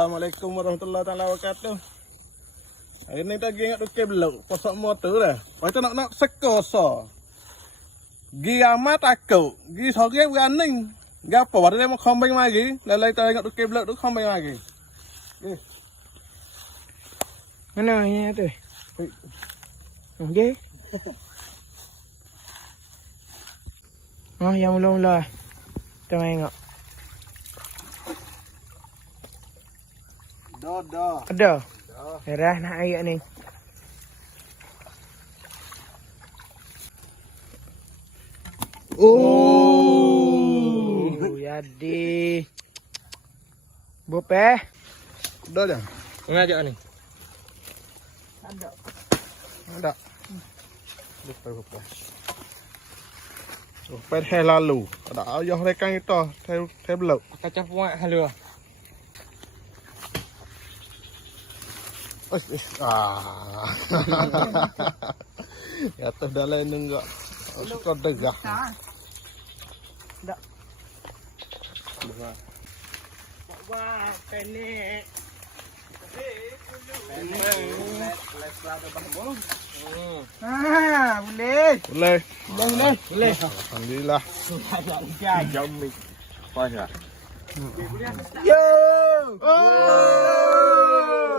Assalamualaikum warahmatullahi taala wabarakatuh. Hari ni tak gerak duk blok pasak motor dah. tak nak nak sekoso. Gi amat aku, gi sore beraning. Gapo baru dia mau kombing lagi, lalai tak gerak duk blok duk kombing lagi. Mana ni tu? Okey. Okay. Okay. Oh, yang mula-mula. Tengok. Ada, dah. Merah nak air ni. Oh. Oh, ya di. Bupe. Dah dah. Mengajak ni. ada. ada. Lupa lupa. Oh, pergi Ada ayah rekan kita. Tablet. Te Kacau campur ke halua. ya tuh dah lain enggak suka degah enggak enggak Wah, penek. Oke, dulu. Ini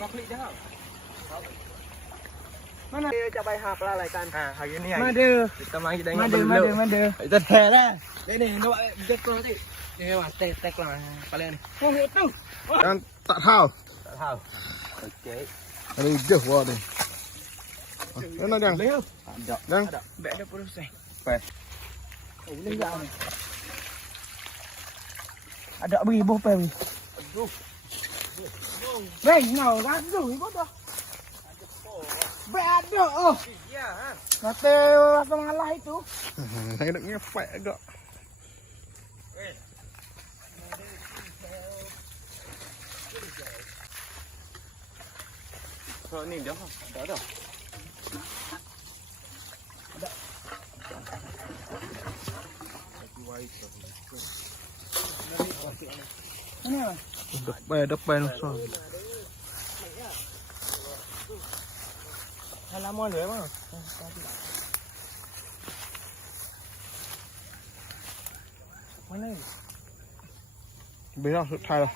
มาเดือจะไปหาปลาอะไรกันหักยังไงมาเดือดมาเดือมาเดือดมาเดือมาเดือดจะแทนได้เนี่ยนว่าเด็กตัวทสิเดี๋ยว่าเตะเตะกลางไปเล่นโอ้โหตุ๊งตัดเท้าตัดเท้าโอเคอันนี้เดือดวัวดิเล่นอะไรยังเล่นยังเบกได้ปุ๊บสิไป โอ้ยนี่ยาวอ่ะดอกบีบบุ๊บไปบุ๊ bên nào ra rủi bớt đâu bẹ đỡ nó tê nó ngăn lại chú thấy được được nghe phẹ được Đập bè, đập bè nó xoay ทลามอเหลือมั้งมาเลยไปแล้วสุดท้ายแล้ว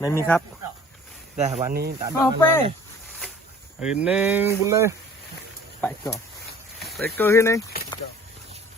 ไม่มีครับ แต่วันนี้ตัดดอกไปหนึ่งบุญเลย ไปก่อนไปก่อนให้หนึ่ง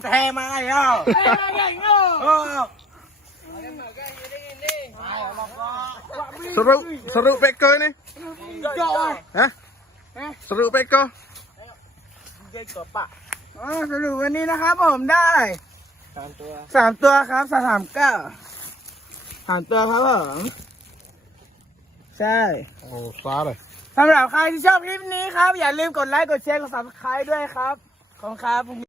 แทมาอ่ะแทมาใหญ่เสรุปสรุปเป็กเกอร์นี่ฮะสรุปเป็กเกอร์สรุปวันนี้นะครับผมได้สามตัวสามตัวครับสามสามเก้าสามตัวครับผม ใช่ โอ้ฟ้าเลยสำหรับใครที่ชอบคลิปนี้ครับอย่าลืมกดไลค์ กดแชร์ กดซับสไครต์ด้วยครับ ขอบคุณครับ